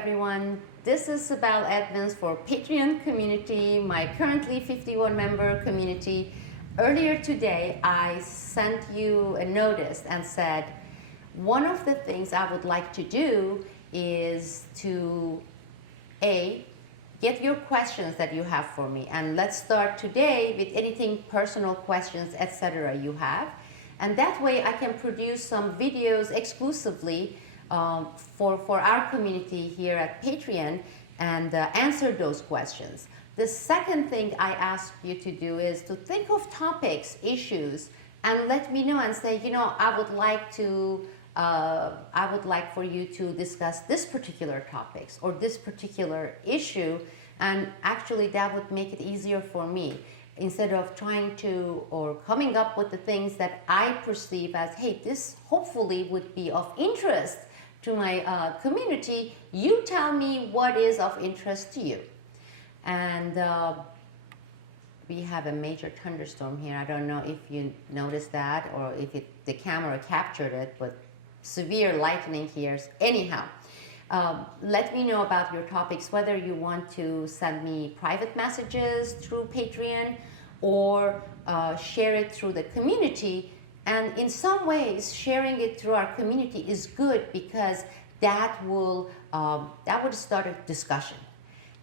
everyone. This is Sibel Edmonds for Patreon community, my currently 51 member community. Earlier today, I sent you a notice and said, one of the things I would like to do is to get your questions that you have for me. And let's start today with anything personal questions, etc. you have. And that way I can produce some videos exclusively for our community here at Patreon and answer those questions. The second thing I ask you to do is to think of topics, issues, and let me know and say, you know, I would like for you to discuss this particular topics or this particular issue, and actually that would make it easier for me. Instead of trying to or coming up with the things that I perceive as, hey, this hopefully would be of interest to my community, you tell me what is of interest to you. And we have a major thunderstorm here. I don't know if you noticed that or if the camera captured it, but severe lightning here. Anyhow, let me know about your topics, whether you want to send me private messages through Patreon or share it through the community. And in some ways, sharing it through our community is good because that would start a discussion.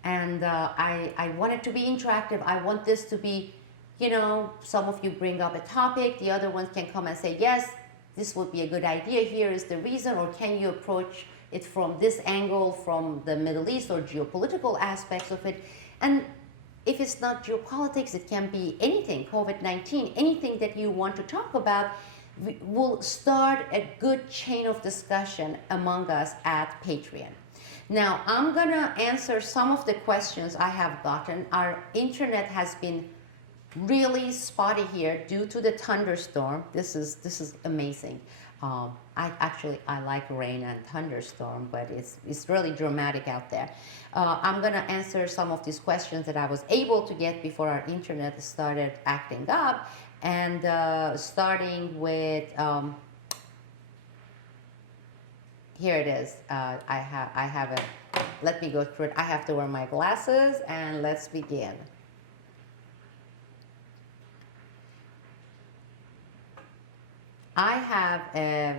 And I want it to be interactive. I want this to be, you know, some of you bring up a topic, the other ones can come and say, yes, this would be a good idea, here is the reason, or can you approach it from this angle, from the Middle East or geopolitical aspects of it. And if it's not geopolitics, it can be anything, COVID-19, anything that you want to talk about. We'll start a good chain of discussion among us at Patreon. Now, I'm gonna answer some of the questions I have gotten. Our internet has been really spotty here due to the thunderstorm. This is amazing. I like rain and thunderstorm, but it's really dramatic out there. I'm gonna answer some of these questions that I was able to get before our internet started acting up, and starting with here it is. I have a. Let me go through it. I have to wear my glasses, and let's begin. I have a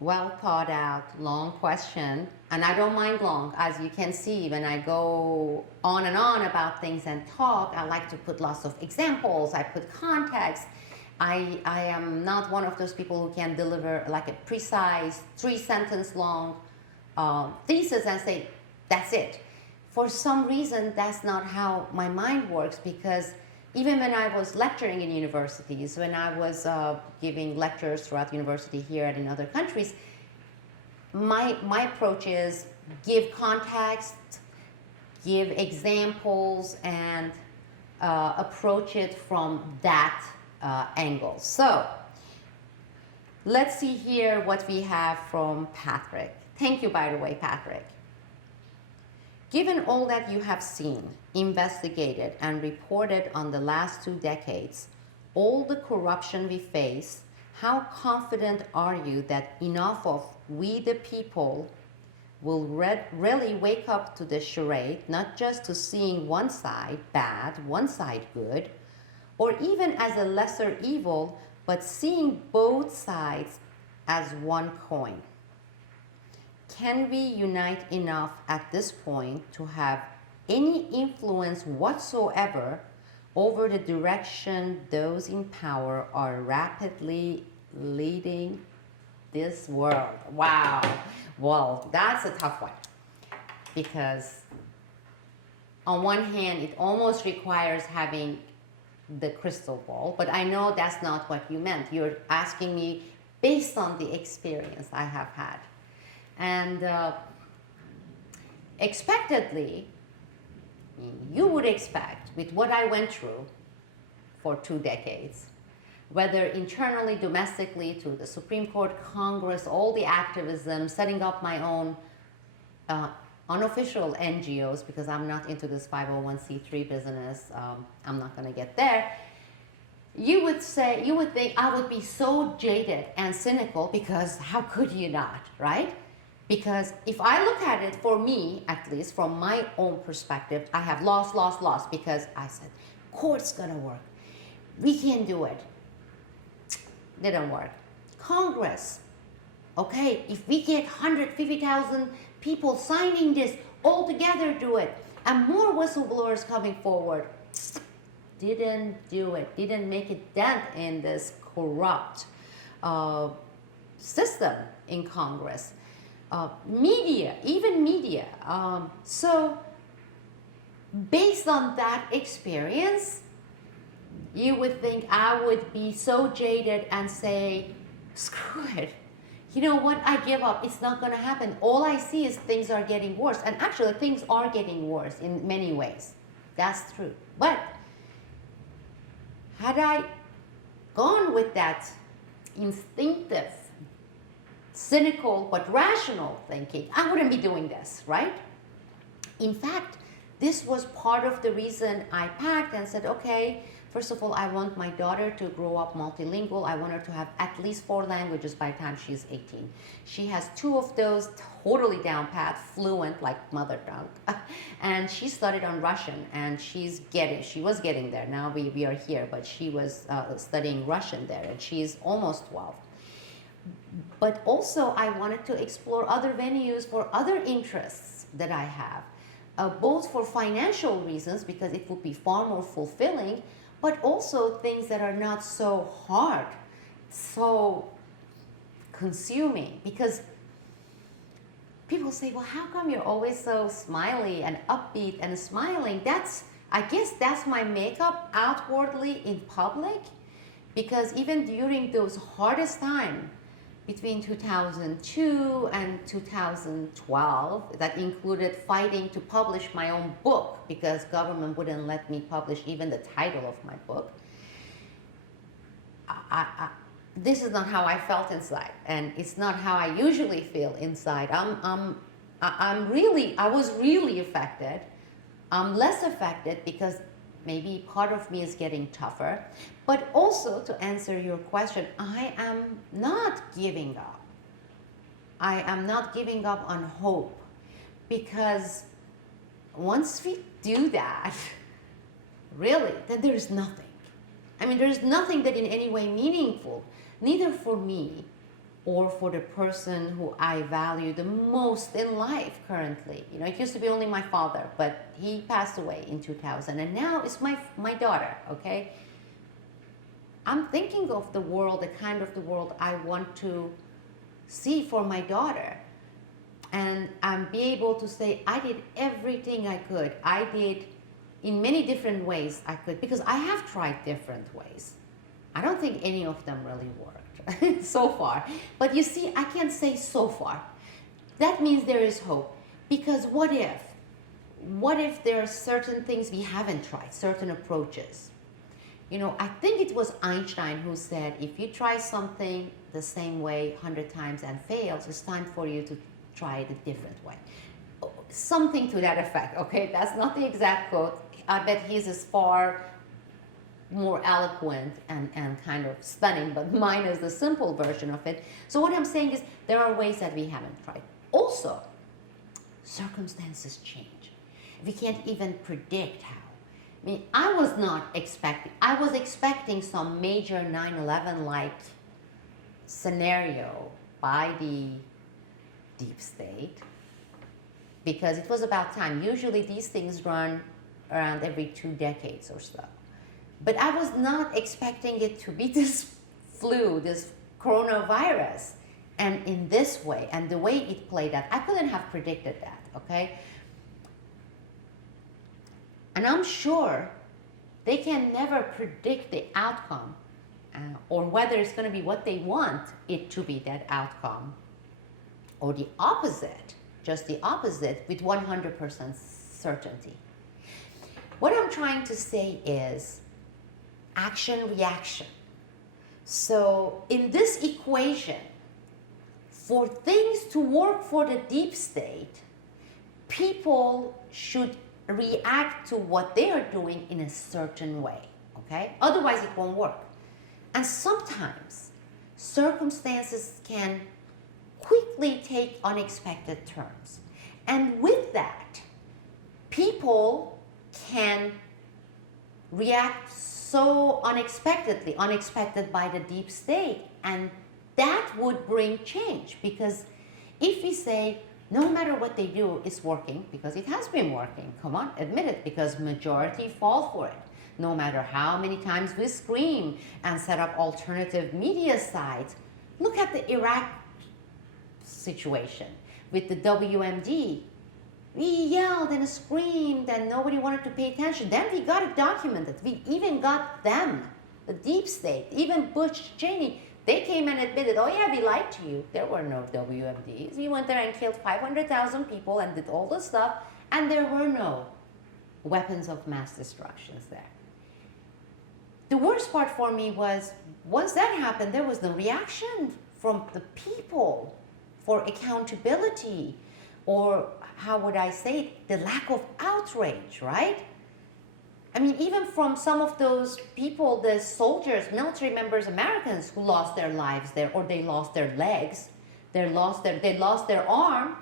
well thought out long question, and I don't mind long. As you can see, when I go on and on about things and talk, I like to put lots of examples, I put context. I am not one of those people who can deliver like a precise 3-sentence long thesis and say, that's it. For some reason, that's not how my mind works, because even when I was lecturing in universities, when I was giving lectures throughout university here and in other countries, my approach is give context, give examples, and approach it from that angle. So let's see here what we have from Patrick. Thank you, by the way, Patrick. Given all that you have seen, investigated, and reported on the last 2 decades, all the corruption we face, how confident are you that enough of we the people will really wake up to the charade, not just to seeing one side bad, one side good, or even as a lesser evil, but seeing both sides as one coin? Can we unite enough at this point to have any influence whatsoever over the direction those in power are rapidly leading this world? Wow. Well, that's a tough one, because on one hand, it almost requires having the crystal ball, but I know that's not what you meant. You're asking me based on the experience I have had. And expectedly, you would expect, with what I went through for 2 decades, whether internally, domestically, through the Supreme Court, Congress, all the activism, setting up my own unofficial NGOs, because I'm not into this 501c3 business, I'm not going to get there. You would think I would be so jaded and cynical, because how could you not, right? Because if I look at it, for me, at least from my own perspective, I have lost because I said, court's gonna work. We can do it. Didn't work. Congress, okay, if we get 150,000 people signing this, all together do it, and more whistleblowers coming forward. Didn't do it. Didn't make a dent in this corrupt system in Congress. Media, even media. So based on that experience, you would think I would be so jaded and say, screw it. You know what? I give up. It's not going to happen. All I see is things are getting worse. And actually, things are getting worse in many ways. That's true. But had I gone with that instinctive, cynical, but rational thinking, I wouldn't be doing this, right? In fact, this was part of the reason I packed and said, okay, first of all, I want my daughter to grow up multilingual. I want her to have at least 4 languages by the time she's 18. She has 2 of those totally down pat, fluent, like mother tongue. And she studied on Russian, and she was getting there. Now we are here, but she was studying Russian there, and she's almost 12. But also, I wanted to explore other venues for other interests that I have, both for financial reasons, because it would be far more fulfilling, but also things that are not so hard, so consuming. Because people say, well, how come you're always so smiley and upbeat and smiling? I guess that's my makeup outwardly in public, because even during those hardest times, between 2002 and 2012, that included fighting to publish my own book because government wouldn't let me publish even the title of my book. This is not how I felt inside, and it's not how I usually feel inside. I was really affected. I'm less affected because maybe part of me is getting tougher. But also, to answer your question, I am not giving up. I am not giving up on hope, because once we do that, really, then there is nothing. I mean, there is nothing that in any way meaningful, neither for me or for the person who I value the most in life currently. You know, it used to be only my father, but he passed away in 2000, and now it's my daughter, okay? I'm thinking of the world, the kind of the world I want to see for my daughter. And I'm be able to say, I did everything I could. I did in many different ways I could, because I have tried different ways. I don't think any of them really worked so far. But you see, I can't say so far. That means there is hope. Because what if? What if there are certain things we haven't tried, certain approaches? You know, I think it was Einstein who said, if you try something the same way 100 times and fails, it's time for you to try it a different way. Something to that effect, okay? That's not the exact quote. I bet he's as far more eloquent and kind of stunning, but mine is the simple version of it. So what I'm saying is, there are ways that we haven't tried. Also, circumstances change. We can't even predict how. I mean, I was expecting some major 9/11-like scenario by the deep state, because it was about time. Usually these things run around every 2 decades or so. But I was not expecting it to be this flu, this coronavirus, and in this way, and the way it played out. I couldn't have predicted that, okay? And I'm sure they can never predict the outcome or whether it's going to be what they want it to be, that outcome, or the opposite, just the opposite, with 100% certainty. What I'm trying to say is action, reaction. So in this equation, for things to work for the deep state, people should react to what they are doing in a certain way, okay? Otherwise, it won't work. And sometimes circumstances can quickly take unexpected turns. And with that, people can react so unexpected by the deep state, and that would bring change. Because if we say, no matter what they do, it's working, because it has been working, come on, admit it, because majority fall for it. No matter how many times we scream and set up alternative media sites. Look at the Iraq situation with the WMD. We yelled and screamed and nobody wanted to pay attention. Then we got it documented. We even got them, the deep state, even Bush Cheney. They came and admitted, oh yeah, we lied to you. There were no WMDs. We went there and killed 500,000 people and did all this stuff, and there were no weapons of mass destructions there. The worst part for me was, once that happened, there was no reaction from the people for accountability, or how would I say it, the lack of outrage, right? I mean, even from some of those people, the soldiers, military members, Americans who lost their lives there, or they lost their legs, they lost their arm,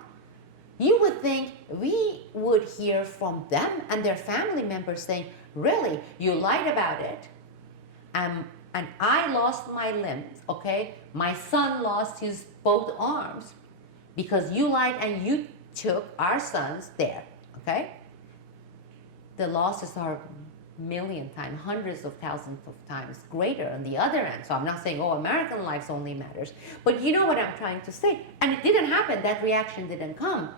you would think we would hear from them and their family members saying, really, you lied about it, and I lost my limbs, okay? My son lost his both arms because you lied and you took our sons there, okay? The losses are million times, hundreds of thousands of times greater on the other end. So I'm not saying, oh, American lives only matters. But you know what I'm trying to say. And it didn't happen. That reaction didn't come.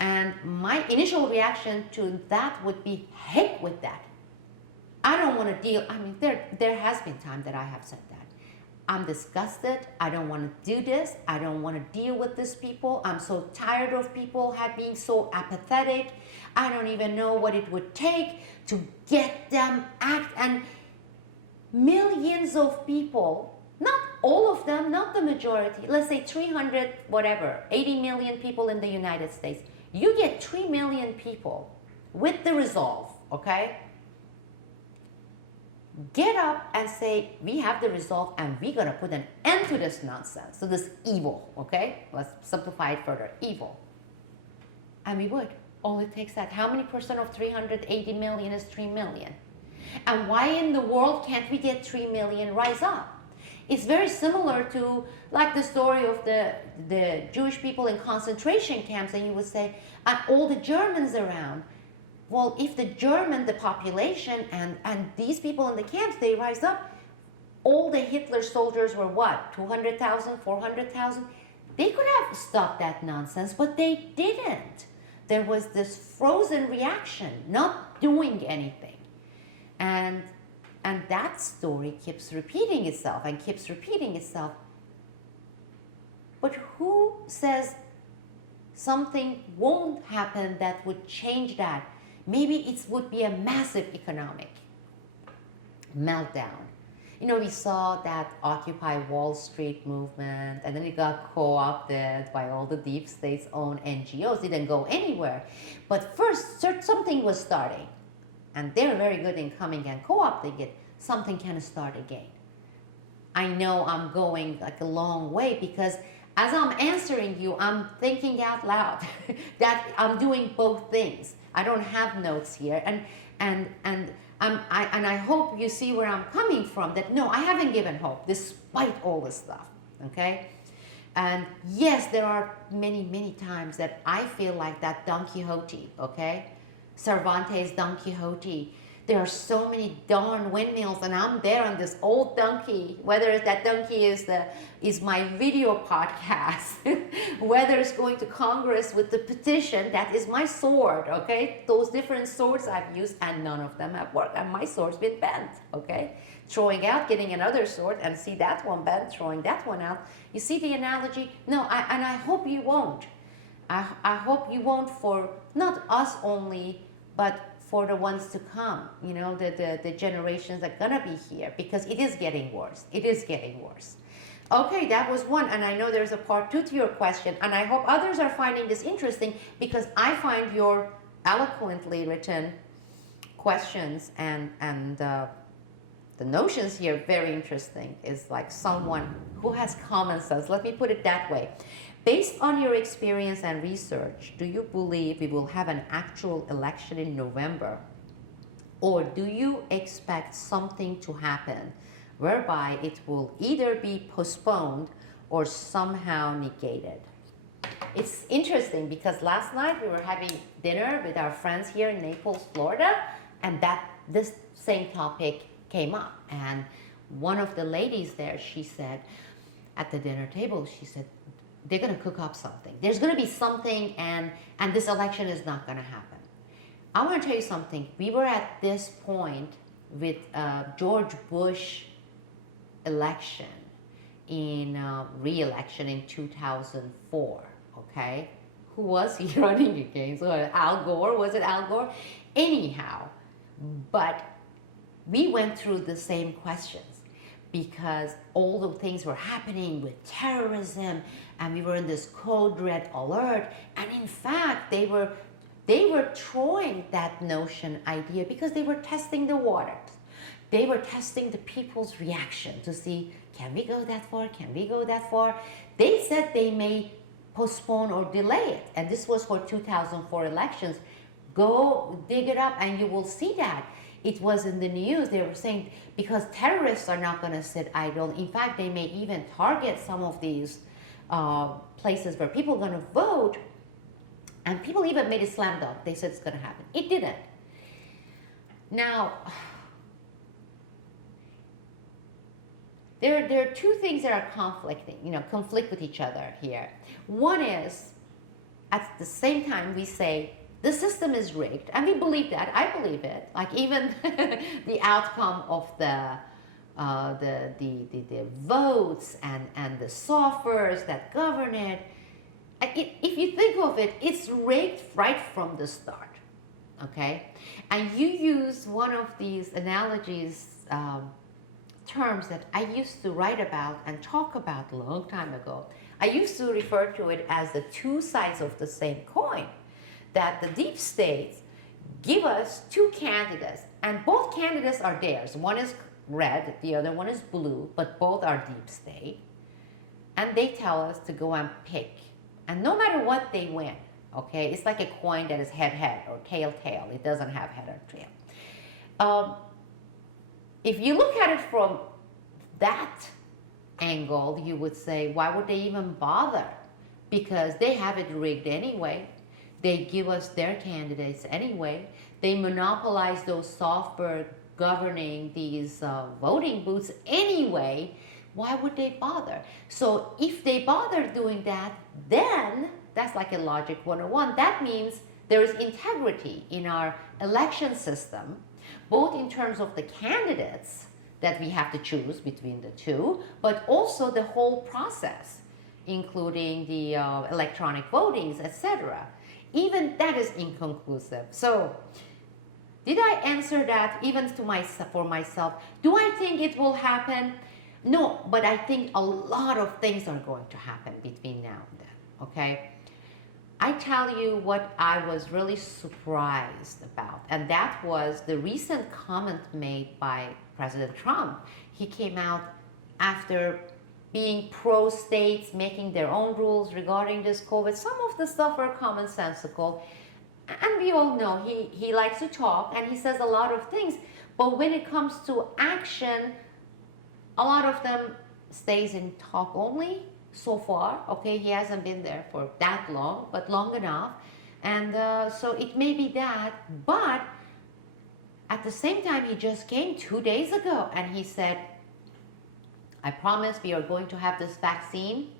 And my initial reaction to that would be, heck with that. I don't want to deal. I mean, there has been time that I have said that. I'm disgusted. I don't want to do this. I don't want to deal with these people. I'm so tired of people being so apathetic. I don't even know what it would take to get them act. And millions of people, not all of them, not the majority, let's say 300, whatever, 80 million people in the United States. You get 3 million people with the resolve, okay? Get up and say, we have the resolve and we're going to put an end to this nonsense, to this evil, okay? Let's simplify it further, evil. And we would. All it takes that. How many percent of 380 million is 3 million? And why in the world can't we get 3 million rise up? It's very similar to like the story of the Jewish people in concentration camps, and you would say, and all the Germans around. Well, if the population and these people in the camps, they rise up, all the Hitler soldiers were what, 200,000, 400,000? They could have stopped that nonsense, but they didn't. There was this frozen reaction, not doing anything. And that story keeps repeating itself and keeps repeating itself. But who says something won't happen that would change that? Maybe it would be a massive economic meltdown. You know, we saw that Occupy Wall Street movement, and then it got co-opted by all the deep state's own NGOs. It didn't go anywhere. But first, something was starting. And they're very good in coming and co-opting it. Something can start again. I know I'm going like a long way because as I'm answering you, I'm thinking out loud that I'm doing both things. I don't have notes here, and I hope you see where I'm coming from. That no, I haven't given hope despite all this stuff. Okay, and yes, there are many times that I feel like that Don Quixote. Okay, Cervantes' Don Quixote. There are so many darn windmills, and I'm there on this old donkey. Whether that donkey is my video podcast, whether it's going to Congress with the petition, that is my sword. Okay, those different swords I've used, and none of them have worked, and my sword's been bent. Okay, throwing out, getting another sword, and see that one bent, throwing that one out. You see the analogy? No, and I hope you won't. I hope you won't for not us only, but for the ones to come, you know, the generations that are gonna be here, because it is getting worse. It is getting worse. Okay, that was one, and I know there's a part 2 to your question, and I hope others are finding this interesting, because I find your eloquently written questions and the the notions here very interesting. Is like someone who has common sense. Let me put it that way. Based on your experience and research, do you believe we will have an actual election in November? Or do you expect something to happen whereby it will either be postponed or somehow negated? It's interesting because last night we were having dinner with our friends here in Naples, Florida, and this same topic came up. And one of the ladies there, she said, at the dinner table, she said, they're going to cook up something. There's going to be something, and this election is not going to happen. I want to tell you something. We were at this point with George Bush election in re-election in 2004. Okay, who was he running against? Al Gore? Was it Al Gore? Anyhow, but we went through the same questions because all the things were happening with terrorism, and we were in this code red alert. And in fact, they were throwing that notion idea because they were testing the waters. They were testing the people's reaction to see, can we go that far? Can we go that far? They said they may postpone or delay it. And this was for 2004 elections. Go dig it up and you will see that. It was in the news. They were saying because terrorists are not going to sit idle. In fact, they may even target some of these places where people are going to vote. And people even made it slam dunk. They said it's going to happen. It didn't. Now, there are two things that are conflict with each other here. One is, at the same time, we say the system is rigged, and we believe that. I believe it. Like even the outcome of the votes and the softwares that govern it. If you think of it, it's rigged right from the start, okay? And you use one of these analogies, terms that I used to write about and talk about a long time ago. I used to refer to it as the two sides of the same coin, that the deep states give us two candidates, and both candidates are theirs. One is red, the other one is blue, but both are deep state. And they tell us to go and pick. And no matter what, they win, okay? It's like a coin that is head-head or tail-tail. It doesn't have head or tail. If you look at it from that angle, you would say, why would they even bother? Because they have it rigged anyway. They give us their candidates anyway. They monopolize those software governing these voting booths anyway. Why would they bother? So if they bother doing that, then that's like a logic 101. That means there is integrity in our election system, both in terms of the candidates that we have to choose between the two, but also the whole process, including the electronic votings, etc. Even that is inconclusive. So did I answer that even for myself? Do I think it will happen? No, but I think a lot of things are going to happen between now and then, okay? I tell you what I was really surprised about, and that was the recent comment made by President Trump. He came out after being pro-states, making their own rules regarding this COVID. Some of the stuff are commonsensical, and we all know he likes to talk, and he says a lot of things, but when it comes to action, a lot of them stays in talk only so far. Okay, he hasn't been there for that long, but long enough. And so it may be that, but at the same time, he just came 2 days ago and he said, I promise we are going to have this vaccine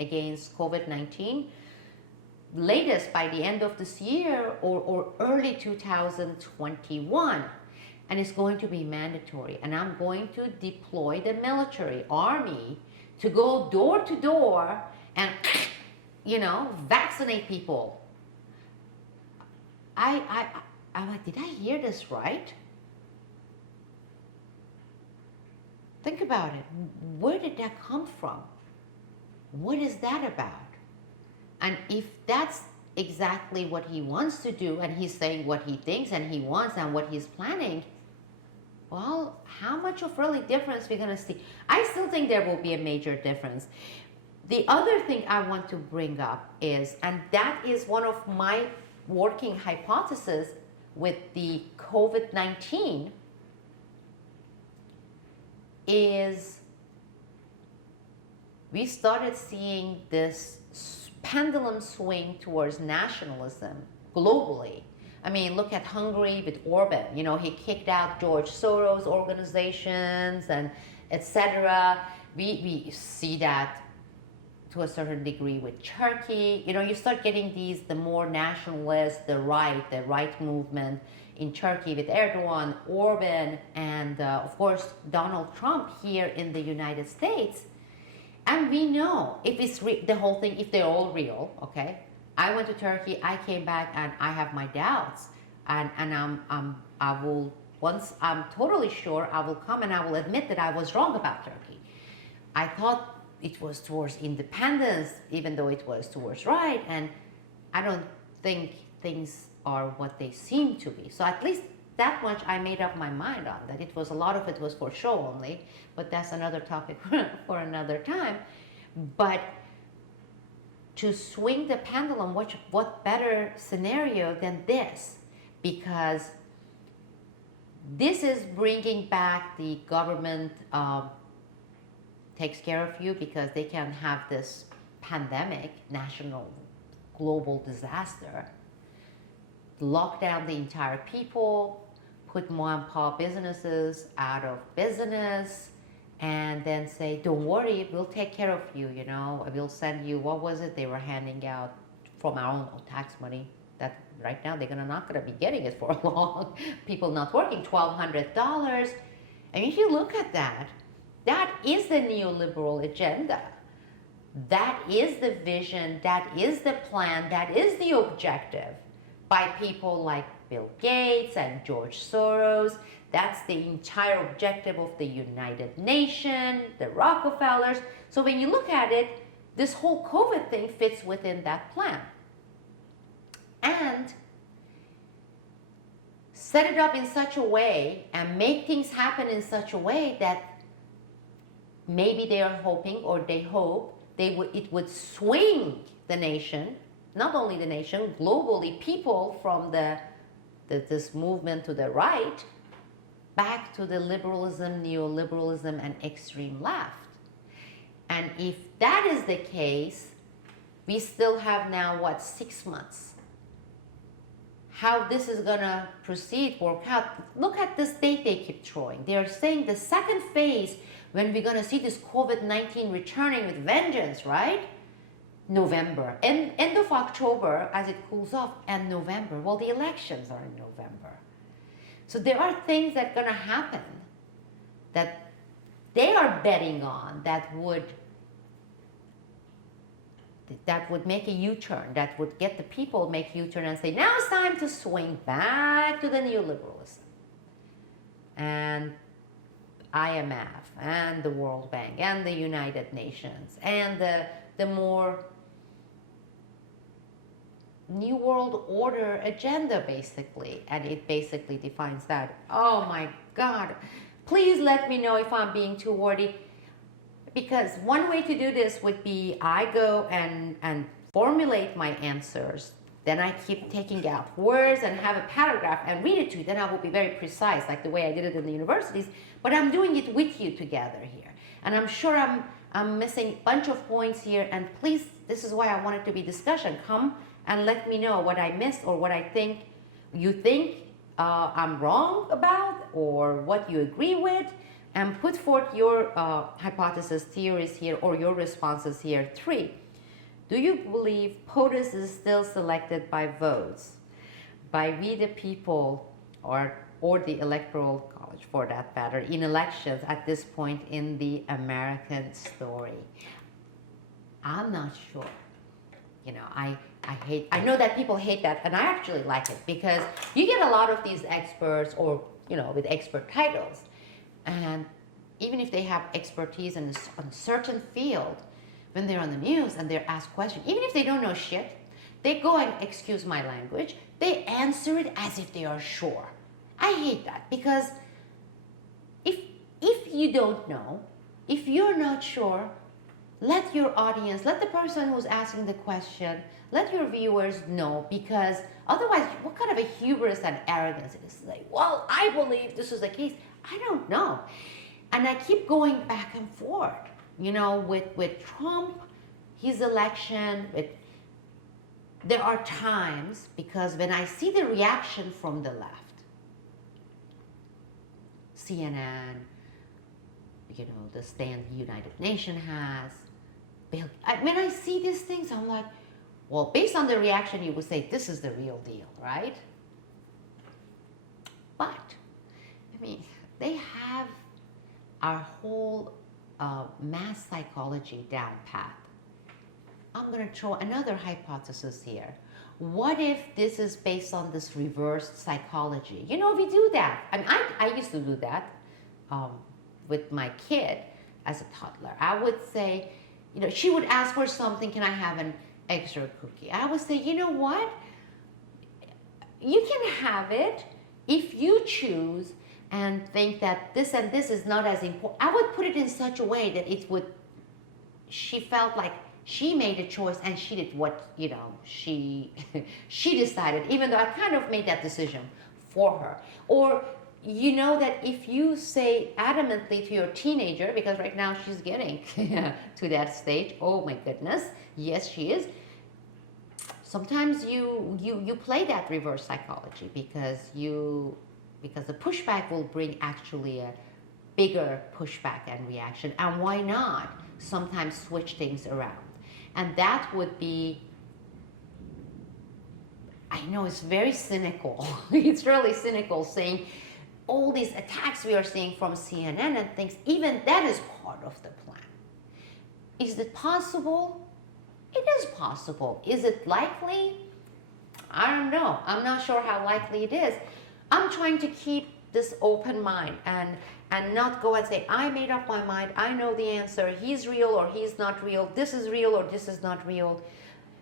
against COVID-19 latest by the end of this year or early 2021. And it's going to be mandatory. And I'm going to deploy the military army to go door to door and, vaccinate people. I'm like, did I hear this right? Think about it. Where did that come from? What is that about? And if that's exactly what he wants to do, and he's saying what he thinks and he wants and what he's planning, Well, how much of really difference we're going to see? I still think there will be a major difference. The other thing I want to bring up is, and that is one of my working hypotheses with the COVID-19, is we started seeing this pendulum swing towards nationalism globally. I mean, look at Hungary with Orban. You know, he kicked out George Soros organizations and etc. We see that to a certain degree with Turkey. You know, you start getting these, the more nationalist, the right movement in Turkey with Erdogan, Orban, and of course Donald Trump here in the United States. And we know if it's the whole thing, if they're all real, okay? I went to Turkey, I came back, and I have my doubts. And I will, once I'm totally sure, I will come and I will admit that I was wrong about Turkey. I thought it was towards independence, even though it was towards right, and I don't think things are what they seem to be. So at least that much I made up my mind on, that it was, a lot of it was for show only, but that's another topic for another time. But to swing the pendulum, what better scenario than this? Because this is bringing back the government takes care of you, because they can have this pandemic, national, global disaster, lock down the entire people, put mom and pop businesses out of business, and then say, don't worry, we'll take care of you, you know, we'll send you, what was it they were handing out from our own tax money, that right now they're not gonna be getting it for long, people not working, $1,200. And if you look at that, that is the neoliberal agenda. That is the vision, that is the plan, that is the objective by people like Bill Gates and George Soros. That's the entire objective of the United Nations, the Rockefellers. So when you look at it, this whole COVID thing fits within that plan. And set it up in such a way and make things happen in such a way that maybe they are hoping, or they hope, it would swing the nation, not only the nation, globally, people from this movement to the right, back to the liberalism, neoliberalism, and extreme left. And if that is the case, we still have now, what, 6 months? How this is gonna proceed, work out. Look at this date they keep throwing. They are saying the second phase, when we're gonna see this COVID-19 returning with vengeance, right? November, end of October as it cools off, and November. Well, the elections are in November. So there are things that are gonna happen that they are betting on that would make a U-turn, that would get the people make U-turn and say, now it's time to swing back to the neoliberalism. And IMF and the World Bank and the United Nations and the more New World Order agenda, basically. And it basically defines that. Oh my God. Please let me know if I'm being too wordy. Because one way to do this would be I go and formulate my answers. Then I keep taking out words and have a paragraph and read it to you. Then I will be very precise, like the way I did it in the universities. But I'm doing it with you together here. And I'm sure I'm missing a bunch of points here. And please, this is why I want it to be discussion. Come and let me know what I missed, or what I think you think I'm wrong about, or what you agree with. And put forth your hypothesis, theories here, or your responses here. 3. Do you believe POTUS is still selected by votes, by we the people, or the Electoral College for that matter, in elections at this point in the American story? I'm not sure. You know, I know that people hate that, and I actually like it, because you get a lot of these experts, or, you know, with expert titles, and even if they have expertise in a certain field, when they're on the news and they're asked questions, even if they don't know shit, they go and, excuse my language, they answer it as if they are sure. I hate that, because you don't know, if you're not sure, let your audience, let the person who's asking the question, let your viewers know, because otherwise, what kind of a hubris and arrogance it is to say, well, I believe this is the case. I don't know. And I keep going back and forth, with Trump, his election, there are times, because when I see the reaction from the left, CNN, the stand the United Nations has, when I see these things, I'm like, well, based on the reaction, you would say this is the real deal, right? But, they have our whole mass psychology down pat. I'm going to throw another hypothesis here. What if this is based on this reverse psychology? We do that. I used to do that with my kid as a toddler. I would say, she would ask for something, can I have an extra cookie? I would say, you know what? You can have it if you choose and think that this and this is not as important. I would put it in such a way that she felt like she made a choice and she did what, she decided, even though I kind of made that decision for her. Or, that if you say adamantly to your teenager, because right now she's getting to that stage, oh my goodness, yes she is. Sometimes you play that reverse psychology because the pushback will bring actually a bigger pushback and reaction. And why not sometimes switch things around? And that would be, I know it's very cynical. It's really cynical saying all these attacks we are seeing from CNN and things, even that is part of the plan. Is it possible? It is possible. Is it likely? I don't know. I'm not sure how likely it is. I'm trying to keep this open mind and not go and say, I made up my mind, I know the answer, he's real or he's not real, this is real or this is not real.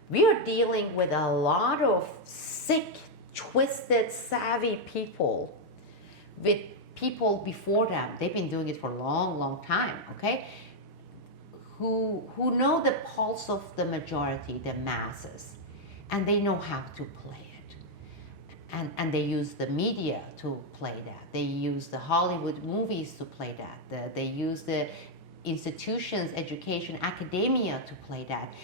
We are dealing with a lot of sick, twisted, savvy people, with people before them. They've been doing it for a long, long time, okay? Who know the pulse of the majority, the masses, and they know how to play it. And they use the media to play that. They use the Hollywood movies to play that. They use the institutions, education, academia to play that.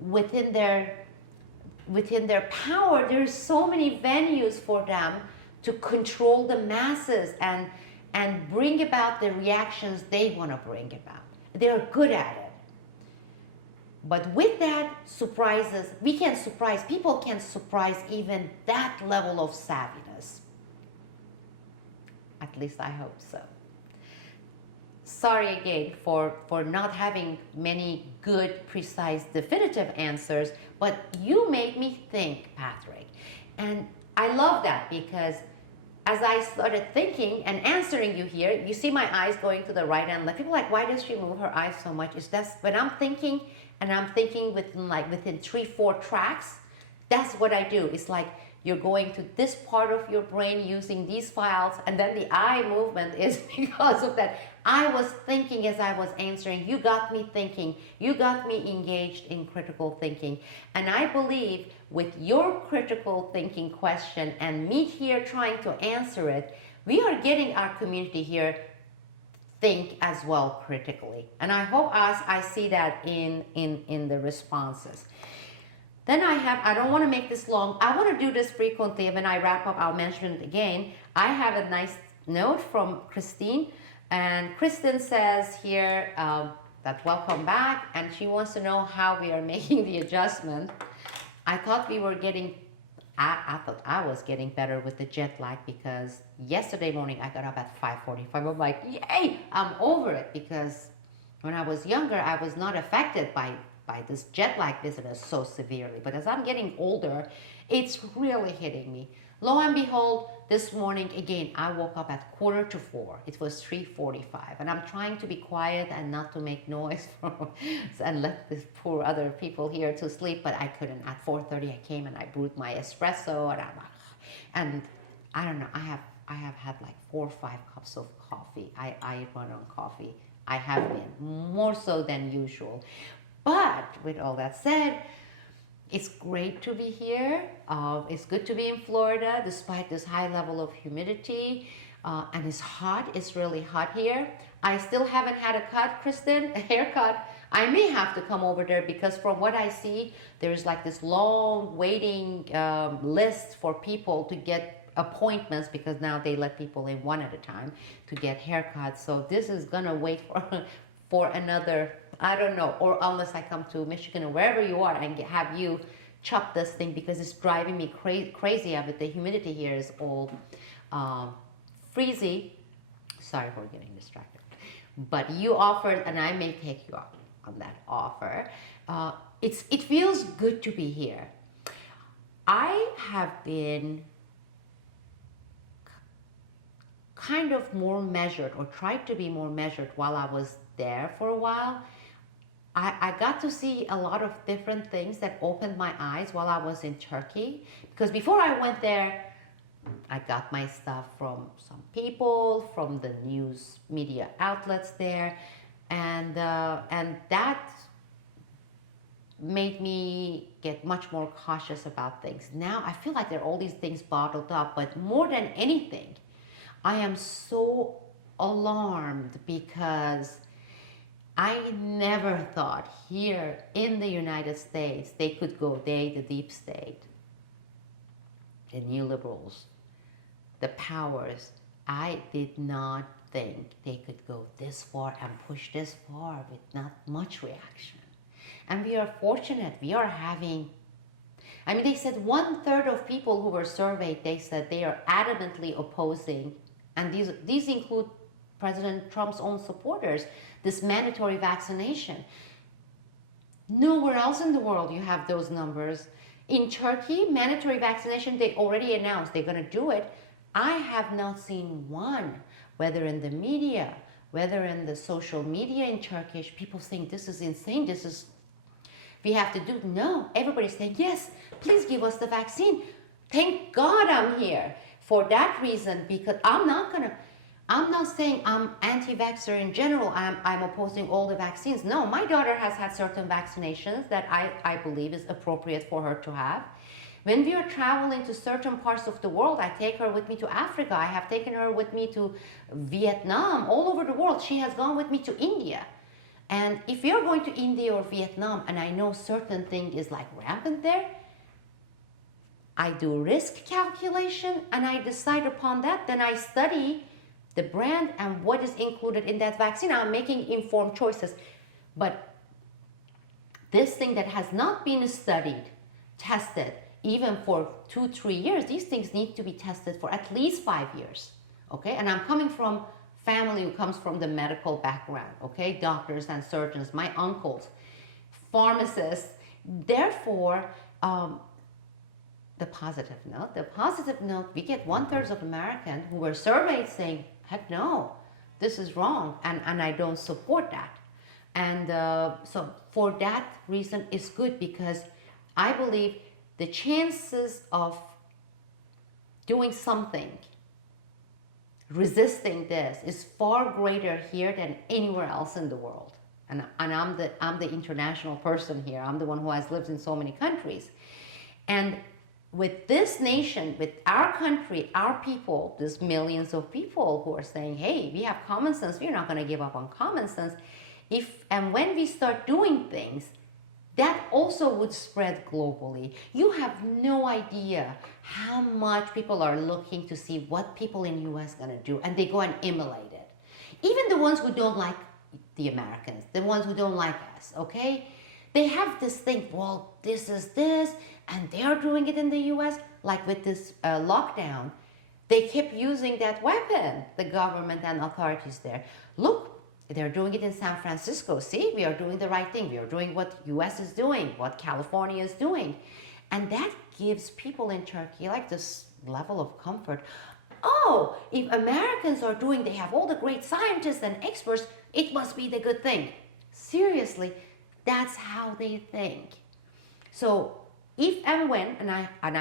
Within their power, there's so many venues for them to control the masses and bring about the reactions they want to bring about. They're good at it. But with that, people can surprise even that level of savviness. At least I hope so. Sorry again for not having many good, precise, definitive answers, but you made me think, Patrick. And I love that, because as I started thinking and answering you here, you see my eyes going to the right and left. People are like, why does she move her eyes so much? It's that's when I'm thinking, and I'm thinking within 3-4 tracks, that's what I do. It's like you're going to this part of your brain using these files, and then the eye movement is because of that. I was thinking as I was answering. You got me thinking. You got me engaged in critical thinking. And I believe with your critical thinking question and me here trying to answer it, we are getting our community here think as well critically. And I hope I see that in the responses. Then I don't want to make this long. I want to do this frequently. And when I wrap up, I'll mention it again. I have a nice note from Christine. And Kristen says here that welcome back. And she wants to know how we are making the adjustment. I thought we were getting, I thought I was getting better with the jet lag, because yesterday morning I got up at 5:45. I'm like, yay, I'm over it, because when I was younger, I was not affected by this jet lag business so severely. But as I'm getting older, it's really hitting me. Lo and behold, this morning, again, I woke up at 3:45. It was 3:45. And I'm trying to be quiet and not to make noise and let these poor other people here to sleep, but I couldn't. At 4:30, I came and I brewed my espresso, and I don't know, I have had like 4 or 5 cups of coffee. I run on coffee. I have been more so than usual. But with all that said, it's great to be here. It's good to be in Florida despite this high level of humidity. And it's hot. It's really hot here. I still haven't had a cut, Kristen, a haircut. I may have to come over there because from what I see, there's like this long waiting list for people to get appointments because now they let people in one at a time to get haircuts. So this is gonna wait for another, I don't know, or unless I come to Michigan or wherever you are and have you chop this thing because it's driving me crazy. But the humidity here is all freezy. Sorry for getting distracted. But you offered, and I may take you up on that offer. It feels good to be here. I have been kind of more measured, or tried to be more measured while I was there for a while. I got to see a lot of different things that opened my eyes while I was in Turkey. Because before I went there, I got my stuff from some people, from the news media outlets there, and that made me get much more cautious about things. Now I feel like there are all these things bottled up, but more than anything, I am so alarmed because I never thought here in the United States they could go, the deep state, the neoliberals, the powers. I did not think they could go this far and push this far with not much reaction. And we are fortunate. We are having, I mean, they said 1/3 of people who were surveyed, they said they are adamantly opposing, and these include President Trump's own supporters, this mandatory vaccination. Nowhere else in the world you have those numbers. In Turkey, mandatory vaccination, they already announced they're going to do it. I have not seen one, whether in the media, whether in the social media in Turkish, people saying this is insane, this is, we have to do. No, everybody's saying, yes, please give us the vaccine. Thank God I'm here. For that reason, because I'm not saying I'm anti-vaxxer in general. I'm opposing all the vaccines. No, my daughter has had certain vaccinations that I believe is appropriate for her to have. When we are traveling to certain parts of the world, I take her with me to Africa. I have taken her with me to Vietnam, all over the world. She has gone with me to India. And if you're going to India or Vietnam, and I know certain thing is like rampant there, I do risk calculation and I decide upon that. Then I study the brand and what is included in that vaccine. I'm making informed choices. But this thing that has not been studied, tested, even for 2-3 years, these things need to be tested for at least 5 years. Okay, and I'm coming from family who comes from the medical background. Okay, doctors and surgeons, my uncles, pharmacists. Therefore, the positive note, we get 1/3 of Americans who were surveyed saying, heck no, this is wrong, and I don't support that. And so for that reason, it's good because I believe the chances of doing something, resisting this, is far greater here than anywhere else in the world. And I'm the international person here. I'm the one who has lived in so many countries. And with this nation, with our country, our people, there's millions of people who are saying, hey, we have common sense. We're not going to give up on common sense. If and when we start doing things, that also would spread globally. You have no idea how much people are looking to see what people in the US are going to do, and they go and emulate it. Even the ones who don't like the Americans, the ones who don't like us, okay? They have this thing, well, this is this, and they're doing it in the US. Like with this lockdown, they kept using that weapon, the government and authorities there. Look, they're doing it in San Francisco. See, we are doing the right thing. We are doing what US is doing, what California is doing. And that gives people in Turkey like this level of comfort. Oh, if Americans are doing, they have all the great scientists and experts, it must be the good thing. Seriously, that's how they think. So if and when, and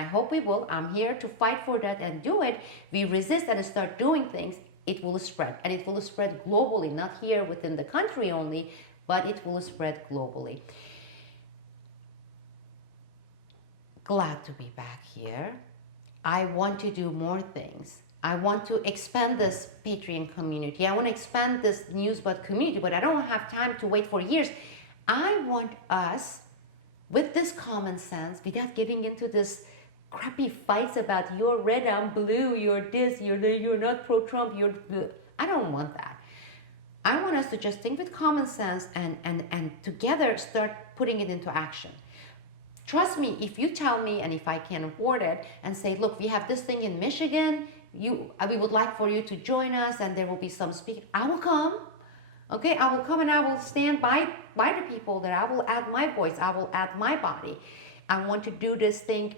I hope we will, I'm here to fight for that and do it, we resist and start doing things, it will spread, and it will spread globally, not here within the country only, but it will spread globally. Glad to be back here. I want to do more things. I want to expand this Patreon community. I want to expand this Newsbud community, but I don't have time to wait for years. I want us, with this common sense, without getting into this crappy fights about you're red, I'm blue, you're this, you're not pro-Trump, you're... I don't want that. I want us to just think with common sense and together start putting it into action. Trust me, if you tell me, and if I can afford it, and say, look, we have this thing in Michigan, we would like for you to join us, and there will be some speaking, I will come. Okay, I will come and I will stand by the people there. I will add my voice, I will add my body. I want to do this thing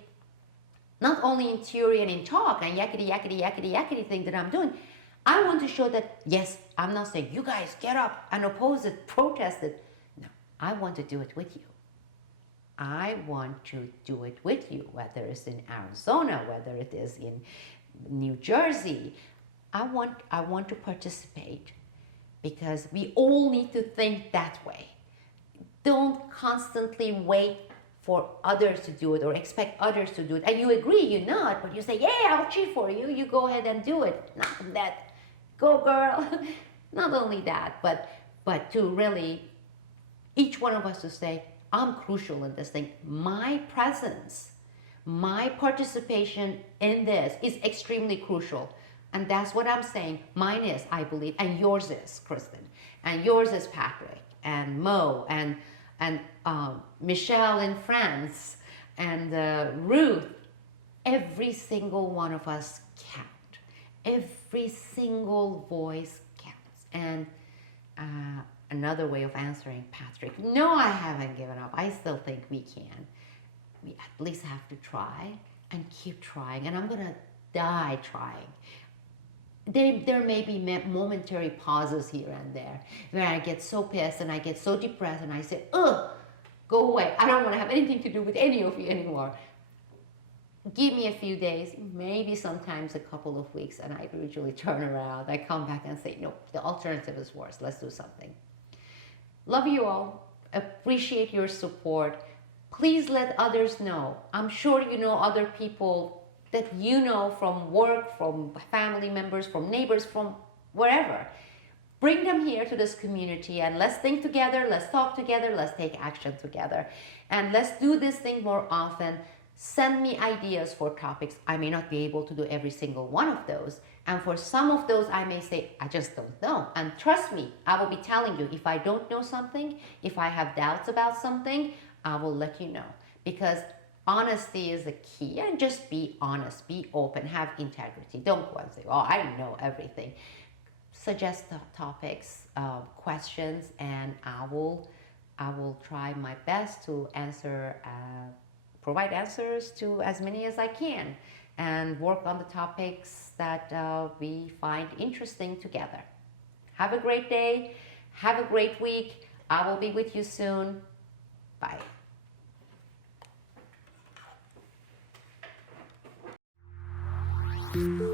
not only in theory and in talk and yakety thing that I'm doing. I want to show that, yes, I'm not saying you guys get up and oppose it, protest it. No, I want to do it with you. I want to do it with you, whether it's in Arizona, whether it is in New Jersey. I want to participate, because we all need to think that way. Don't constantly wait for others to do it or expect others to do it. And you agree, you're not, but you say, yeah, I'll cheer for you. You go ahead and do it. Not that, go girl. Not only that, but to really, each one of us to say, I'm crucial in this thing. My presence, my participation in this is extremely crucial. And that's what I'm saying. Mine is, I believe, and yours is, Kristen, and yours is Patrick, and Mo, and Michelle in France, and Ruth. Every single one of us count. Every single voice counts. And another way of answering Patrick, no, I haven't given up. I still think we can. We at least have to try and keep trying. And I'm going to die trying. There may be momentary pauses here and there where I get so pissed and I get so depressed and I say, ugh, go away. I don't want to have anything to do with any of you anymore. Give me a few days, maybe sometimes a couple of weeks, and I usually turn around. I come back and say, no, the alternative is worse. Let's do something. Love you all. Appreciate your support. Please let others know. I'm sure you know other people that you know from work, from family members, from neighbors, from wherever. Bring them here to this community and let's think together, let's talk together, let's take action together. And let's do this thing more often. Send me ideas for topics. I may not be able to do every single one of those. And for some of those, I may say, I just don't know. And trust me, I will be telling you, if I don't know something, if I have doubts about something, I will let you know. Because honesty is the key, and just be honest, be open, have integrity. Don't go and say, oh, I know everything. Suggest topics, questions, and I will try my best to answer, provide answers to as many as I can, and work on the topics that we find interesting together. Have a great day. Have a great week. I will be with you soon. Bye. Thank you.